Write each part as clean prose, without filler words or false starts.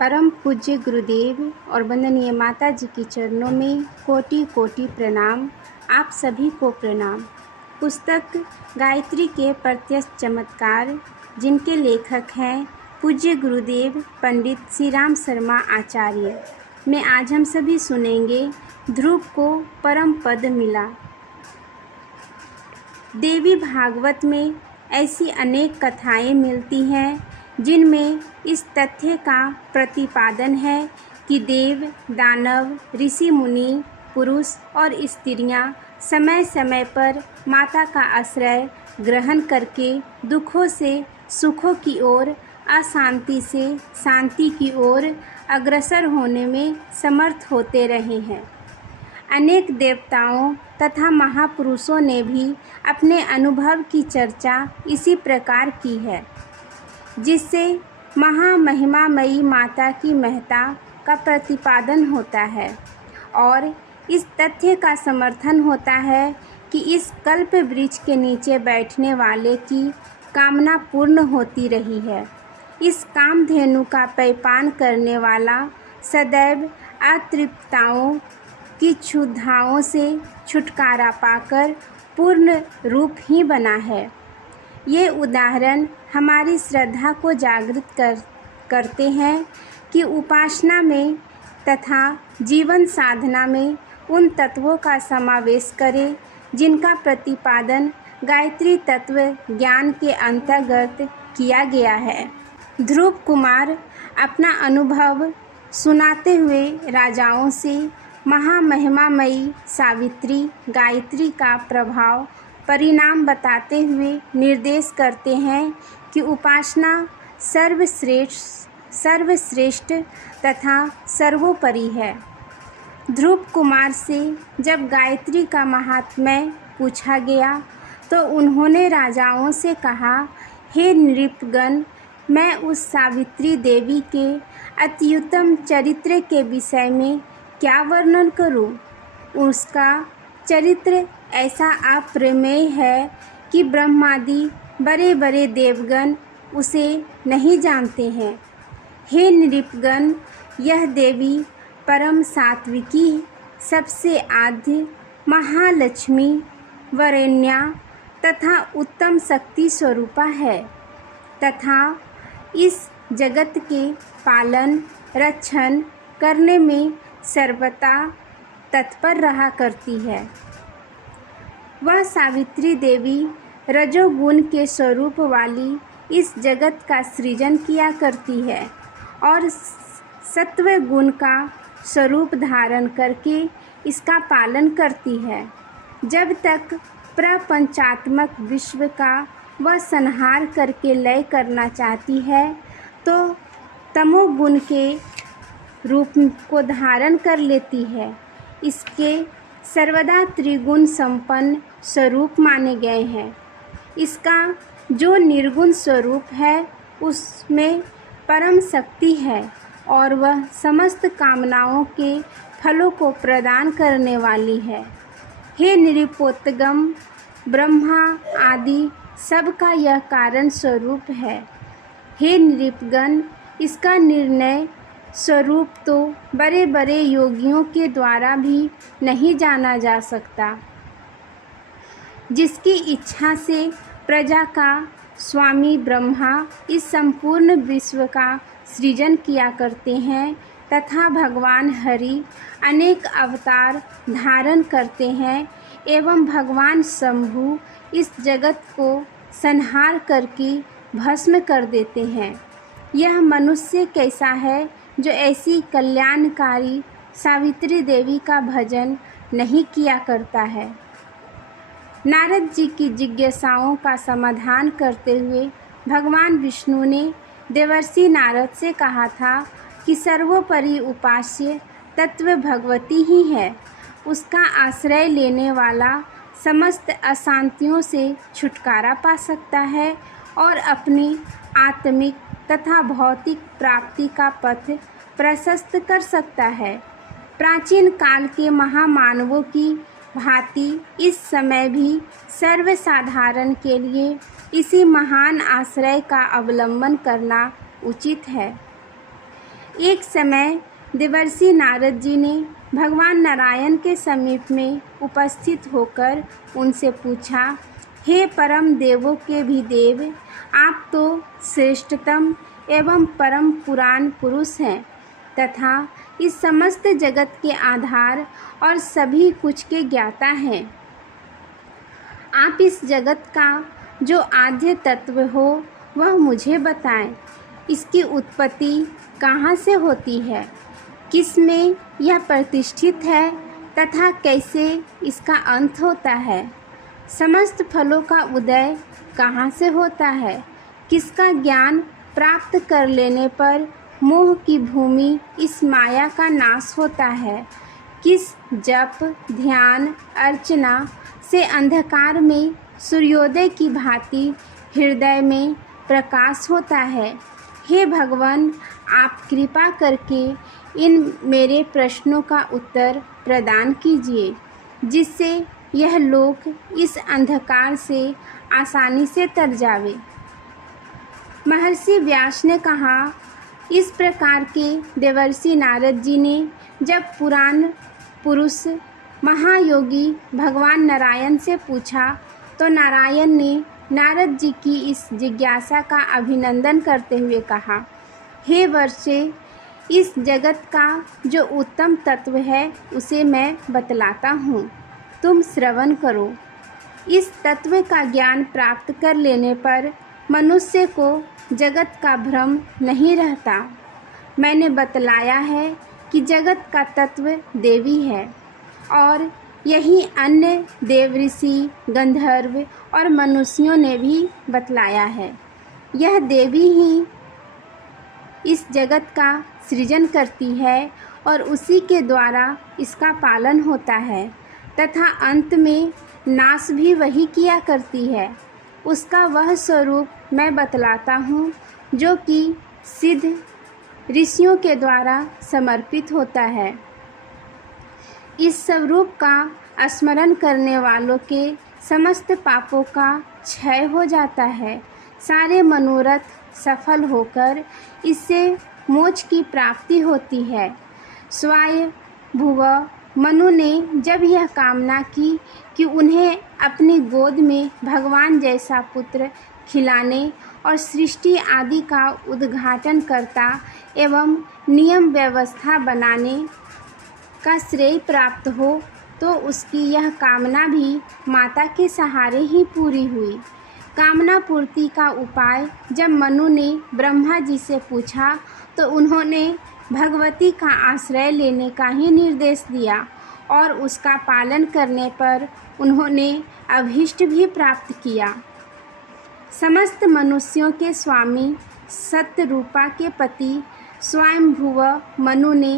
परम पूज्य गुरुदेव और वंदनीय माता जी के चरणों में कोटि कोटि प्रणाम। आप सभी को प्रणाम। पुस्तक गायत्री के प्रत्यक्ष चमत्कार, जिनके लेखक हैं पूज्य गुरुदेव पंडित श्री राम शर्मा आचार्य, में आज हम सभी सुनेंगे ध्रुव को परम पद मिला। देवी भागवत में ऐसी अनेक कथाएं मिलती हैं जिनमें इस तथ्य का प्रतिपादन है कि देव, दानव, ऋषि मुनि, पुरुष और स्त्रियां समय समय पर माता का आश्रय ग्रहण करके दुखों से सुखों की ओर, अशांति से शांति की ओर अग्रसर होने में समर्थ होते रहे हैं। अनेक देवताओं तथा महापुरुषों ने भी अपने अनुभव की चर्चा इसी प्रकार की है, जिससे महामहिमामयी माता की महत्ता का प्रतिपादन होता है और इस तथ्य का समर्थन होता है कि इस कल्प वृक्ष के नीचे बैठने वाले की कामना पूर्ण होती रही है। इस कामधेनु का पैपान करने वाला सदैव अतृप्ताओं की क्षुधाओं से छुटकारा पाकर पूर्ण रूप ही बना है। ये उदाहरण हमारी श्रद्धा को जागृत करते हैं कि उपासना में तथा जीवन साधना में उन तत्वों का समावेश करें जिनका प्रतिपादन गायत्री तत्व ज्ञान के अंतर्गत किया गया है। ध्रुव कुमार अपना अनुभव सुनाते हुए राजाओं से महामहिमामयी सावित्री गायत्री का प्रभाव परिणाम बताते हुए निर्देश करते हैं कि उपासना सर्वश्रेष्ठ तथा सर्वोपरि है। ध्रुव कुमार से जब गायत्री का महात्म्य पूछा गया तो उन्होंने राजाओं से कहा, हे नृपगण, मैं उस सावित्री देवी के अत्युत्तम चरित्र के विषय में क्या वर्णन करूं? उसका चरित्र ऐसा अप्रमेय है कि ब्रह्मादि बड़े बड़े देवगण उसे नहीं जानते हैं। हे नृपगण, यह देवी परम सात्विकी, सबसे आद्य महालक्ष्मी, वरेण्या तथा उत्तम शक्ति स्वरूपा है तथा इस जगत के पालन रक्षण करने में सर्वदा तत्पर रहा करती है। वह सावित्री देवी रजोगुण के स्वरूप वाली इस जगत का सृजन किया करती है और सत्व गुण का स्वरूप धारण करके इसका पालन करती है। जब तक प्रपंचात्मक विश्व का वह संहार करके लय करना चाहती है तो तमोगुण के रूप को धारण कर लेती है। इसके सर्वदा त्रिगुण संपन्न स्वरूप माने गए हैं। इसका जो निर्गुण स्वरूप है उसमें परम शक्ति है और वह समस्त कामनाओं के फलों को प्रदान करने वाली है। हे नृपोत्तम, ब्रह्मा आदि सबका यह कारण स्वरूप है। हे नृपगण, इसका निर्णय स्वरूप तो बड़े बड़े योगियों के द्वारा भी नहीं जाना जा सकता। जिसकी इच्छा से प्रजा का स्वामी ब्रह्मा इस संपूर्ण विश्व का सृजन किया करते हैं तथा भगवान हरि अनेक अवतार धारण करते हैं एवं भगवान शंभु इस जगत को संहार करके भस्म कर देते हैं। यह मनुष्य कैसा है जो ऐसी कल्याणकारी सावित्री देवी का भजन नहीं किया करता है। नारद जी की जिज्ञासाओं का समाधान करते हुए भगवान विष्णु ने देवर्षि नारद से कहा था कि सर्वोपरि उपास्य तत्व भगवती ही है। उसका आश्रय लेने वाला समस्त अशांतियों से छुटकारा पा सकता है और अपनी आत्मिक तथा भौतिक प्राप्ति का पथ प्रशस्त कर सकता है। प्राचीन काल के महामानवों की भांति इस समय भी सर्वसाधारण के लिए इसी महान आश्रय का अवलंबन करना उचित है। एक समय देवर्षि नारद जी ने भगवान नारायण के समीप में उपस्थित होकर उनसे पूछा, हे परम देवों के भी देव, आप तो श्रेष्ठतम एवं परम पुराण पुरुष हैं तथा इस समस्त जगत के आधार और सभी कुछ के ज्ञाता हैं। आप इस जगत का जो आद्य तत्व हो वह मुझे बताएं। इसकी उत्पत्ति कहाँ से होती है, किस में यह प्रतिष्ठित है तथा कैसे इसका अंत होता है। समस्त फलों का उदय कहाँ से होता है, किसका ज्ञान प्राप्त कर लेने पर मोह की भूमि इस माया का नाश होता है, किस जप ध्यान अर्चना से अंधकार में सूर्योदय की भांति हृदय में प्रकाश होता है। हे भगवान, आप कृपा करके इन मेरे प्रश्नों का उत्तर प्रदान कीजिए, जिससे यह लोक इस अंधकार से आसानी से तर जावे। महर्षि व्यास ने कहा, इस प्रकार के देवर्षि नारद जी ने जब पुराण पुरुष महायोगी भगवान नारायण से पूछा तो नारायण ने नारद जी की इस जिज्ञासा का अभिनंदन करते हुए कहा, हे वर्षे, इस जगत का जो उत्तम तत्व है उसे मैं बतलाता हूँ, तुम श्रवण करो। इस तत्व का ज्ञान प्राप्त कर लेने पर मनुष्य को जगत का भ्रम नहीं रहता। मैंने बतलाया है कि जगत का तत्व देवी है और यही अन्य देव ऋषि गंधर्व और मनुष्यों ने भी बतलाया है। यह देवी ही इस जगत का सृजन करती है और उसी के द्वारा इसका पालन होता है तथा अंत में नाश भी वही किया करती है। उसका वह स्वरूप मैं बतलाता हूँ जो कि सिद्ध ऋषियों के द्वारा समर्पित होता है। इस स्वरूप का स्मरण करने वालों के समस्त पापों का क्षय हो जाता है। सारे मनोरथ सफल होकर इससे मोक्ष की प्राप्ति होती है। स्वयंभुव मनु ने जब यह कामना की कि उन्हें अपनी गोद में भगवान जैसा पुत्र खिलाने और सृष्टि आदि का उद्घाटन करता एवं नियम व्यवस्था बनाने का श्रेय प्राप्त हो, तो उसकी यह कामना भी माता के सहारे ही पूरी हुई। कामना पूर्ति का उपाय जब मनु ने ब्रह्मा जी से पूछा तो उन्होंने भगवती का आश्रय लेने का ही निर्देश दिया और उसका पालन करने पर उन्होंने अभीष्ट भी प्राप्त किया। समस्त मनुष्यों के स्वामी सत्यरूपा के पति स्वयंभुव मनु ने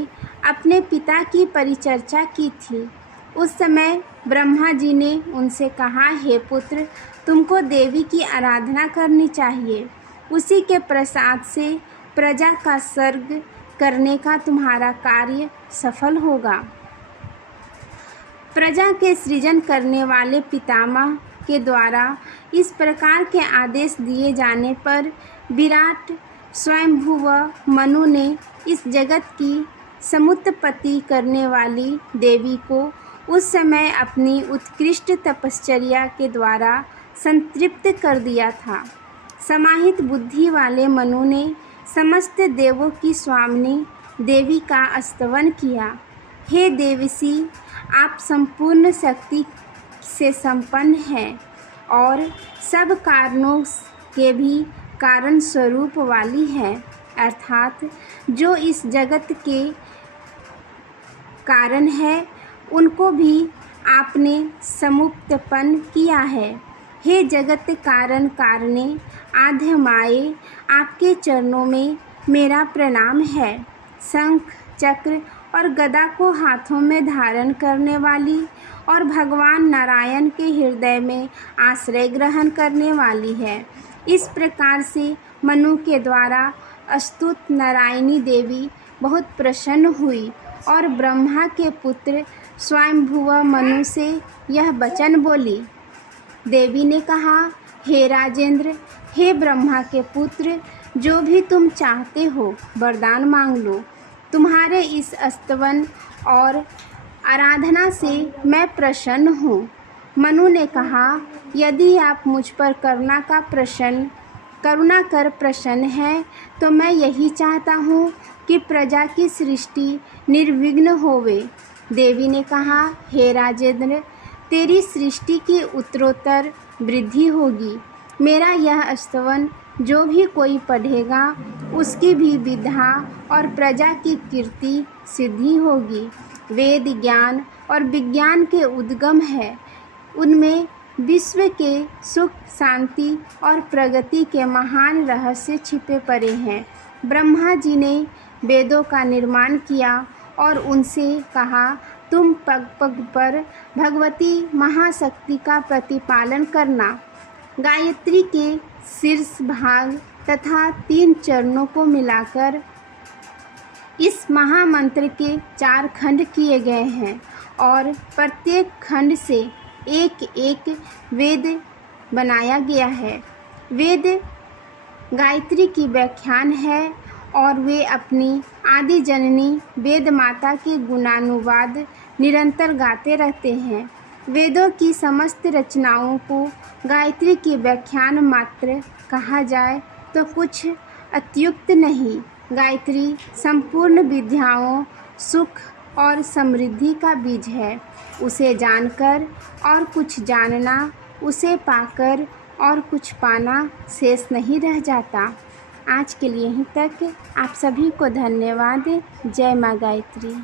अपने पिता की परिचर्चा की थी। उस समय ब्रह्मा जी ने उनसे कहा, हे पुत्र, तुमको देवी की आराधना करनी चाहिए। उसी के प्रसाद से प्रजा का सर्ग करने का तुम्हारा कार्य सफल होगा। प्रजा के सृजन करने वाले पितामह के द्वारा इस प्रकार के आदेश दिए जाने पर विराट स्वयंभुव मनु ने इस जगत की समुत्पत्ति करने वाली देवी को उस समय अपनी उत्कृष्ट तपश्चर्या के द्वारा संतृप्त कर दिया था। समाहित बुद्धि वाले मनु ने समस्त देवों की स्वामिनी देवी का स्तवन किया। हे देवसी, आप संपूर्ण शक्ति से संपन्न हैं और सब कारणों के भी कारण स्वरूप वाली हैं, अर्थात जो इस जगत के कारण है उनको भी आपने समुत्पन्न किया है। हे जगत कारण कारणे आद्य माये, आपके चरणों में मेरा प्रणाम है। शंख चक्र और गदा को हाथों में धारण करने वाली और भगवान नारायण के हृदय में आश्रय ग्रहण करने वाली है। इस प्रकार से मनु के द्वारा स्तुत नारायणी देवी बहुत प्रसन्न हुई और ब्रह्मा के पुत्र स्वयंभुव मनु से यह वचन बोली। देवी ने कहा, हे राजेंद्र, हे ब्रह्मा के पुत्र, जो भी तुम चाहते हो वरदान मांग लो। तुम्हारे इस स्तवन और आराधना से मैं प्रसन्न हूँ। मनु ने कहा, यदि आप मुझ पर करुणा कर प्रसन्न हैं तो मैं यही चाहता हूँ कि प्रजा की सृष्टि निर्विघ्न होवे। देवी ने कहा, हे राजेंद्र, तेरी सृष्टि की उत्तरोत्तर वृद्धि होगी। मेरा यह स्तवन जो भी कोई पढ़ेगा उसकी भी विद्या और प्रजा की कीर्ति सिद्धि होगी। वेद ज्ञान और विज्ञान के उद्गम है। उनमें विश्व के सुख, शांति और प्रगति के महान रहस्य छिपे पड़े हैं। ब्रह्मा जी ने वेदों का निर्माण किया और उनसे कहा, तुम पग पग पर भगवती महाशक्ति का प्रतिपालन करना। गायत्री के शीर्ष भाग तथा 3 चरणों को मिलाकर इस महामंत्र के 4 खंड किए गए हैं और प्रत्येक खंड से एक एक वेद बनाया गया है। वेद गायत्री की व्याख्यान है और वे अपनी आदि जननी वेद माता के गुणानुवाद निरंतर गाते रहते हैं। वेदों की समस्त रचनाओं को गायत्री की व्याख्यान मात्र कहा जाए तो कुछ अत्युक्त नहीं। गायत्री संपूर्ण विद्याओं, सुख और समृद्धि का बीज है। उसे जानकर और कुछ जानना, उसे पाकर और कुछ पाना शेष नहीं रह जाता। आज के लिए यहीं तक। आप सभी को धन्यवाद। जय माँ गायत्री।